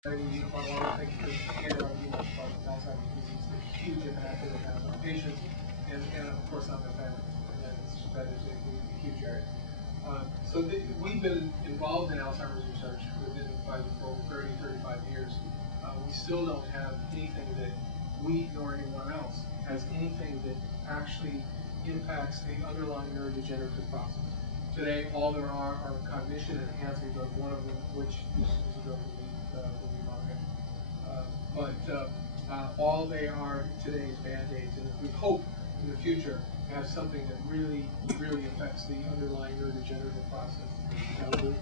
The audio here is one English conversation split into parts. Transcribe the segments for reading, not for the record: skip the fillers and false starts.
Alzheimer's disease, the huge impact that it has on patients, and of course on their families. And that is a huge area. We've been involved in Alzheimer's research within Pfizer for over 35 years. We still don't have anything that we nor anyone else has anything that actually impacts the underlying neurodegenerative process. Today, all there are cognition enhancing drugs, one of them which is a drug that we market. All they are today is band-aids, and we hope in the future to have something that really affects the underlying neurodegenerative process.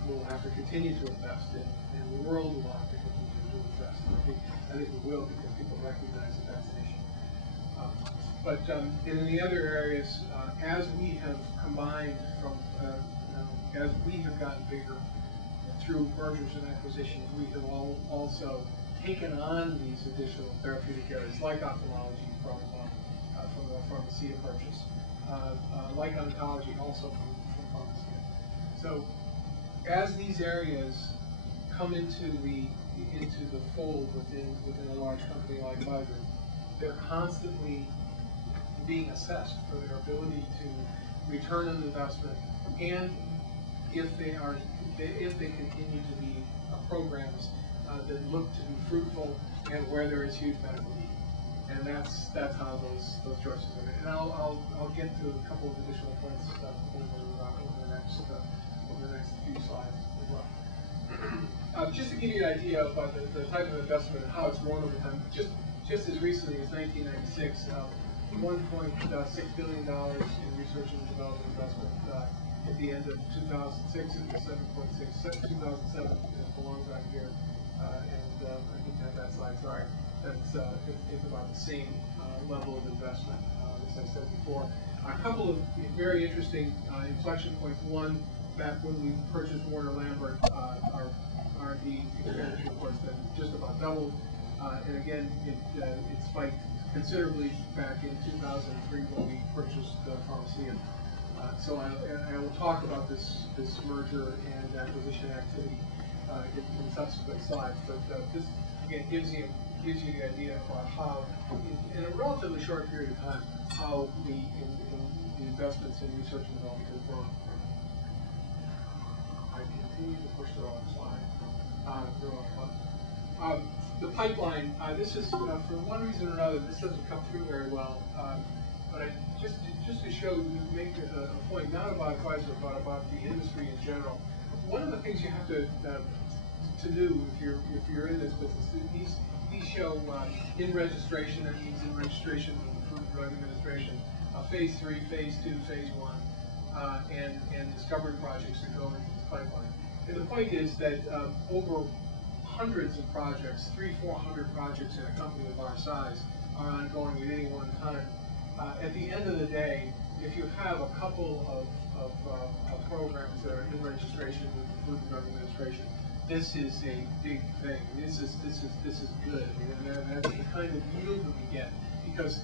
We'll have to continue to invest in, and the world will have to continue to invest. I think we will, because people recognize that that's an issue. In the other areas, as we have combined as we have gotten bigger through mergers and acquisitions, we have also taken on these additional therapeutic areas, like ophthalmology from the Pharmacia purchase, like oncology also from Pharmacia. So as these areas come into the fold within a large company like Pfizer, they're constantly being assessed for their ability to return on investment, and if they continue to be programs that look to be fruitful and where there is huge medical need. And that's how those choices are made. And I'll get to a couple of additional points over the next few slides as well. Just to give you an idea about the type of investment and how it's grown over time, just as recently as 1996, $1.6 billion in research and development investment. At the end of 2006, it was 7.6. 2007 is a long time here, and I didn't have that slide. Sorry, it's about the same level of investment as I said before. A couple of very interesting inflection points. One, back when we purchased Warner Lambert, our R&D expenditure, of course, then just about doubled, and again it spiked considerably back in 2003 when we purchased Pharmacia. So I will talk about this merger and acquisition activity in subsequent slides. But this again gives you the idea about how, in a relatively short period of time, how the investments in research and development have grown. I continue to push the wrong slide. The pipeline. This is for one reason or another. This doesn't come through very well. But just to show, make a point, not about Pfizer, but about the industry in general. One of the things you have to do if you're in this business, these show in registration. That means in registration with the Food and Drug Administration, phase 3, phase 2, phase 1, and discovery projects that go into this pipeline. And the point is that over hundreds of projects, 300-400 projects in a company of our size, are ongoing at any one time. At the end of the day, if you have a couple of programs that are in registration with the Food and Drug Administration, this is a big thing. This is good. I mean, that's the kind of yield that we get, because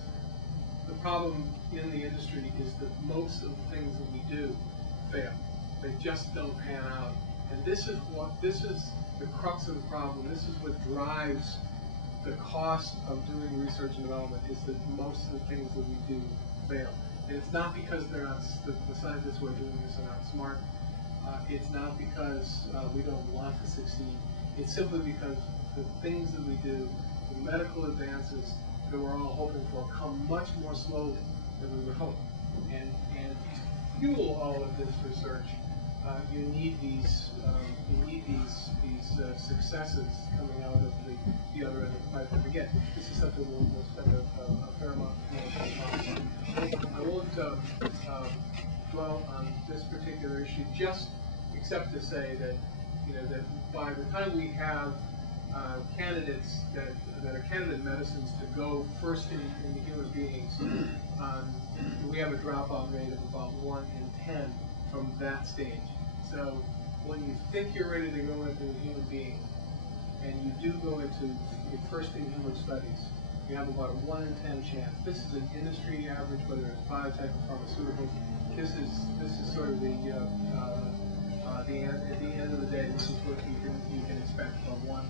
the problem in the industry is that most of the things that we do fail. They just don't pan out. And this is the crux of the problem. This is what drives the cost of doing research and development, is that most of the things that we do fail. And it's not because they're not, the scientists who are doing this are not smart. It's not because we don't want to succeed. It's simply because the things that we do, the medical advances that we're all hoping for, come much more slowly than we would hope. And to fuel all of this research, you need these successes coming out of the other end of the pipeline. Again, this is something we'll spend a fair amount more time on. I won't dwell on this particular issue, except to say that that by the time we have candidates that are candidate medicines to go first in the human beings, we have a dropout rate of about 1 in 10 from that stage. So when you think you're ready to go into a human being, and you do go into your first in human studies, you have about a 1 in 10 chance. This is an industry average, whether it's biotech or pharmaceuticals. This is sort of at the end of the day, this is what you can expect, from 1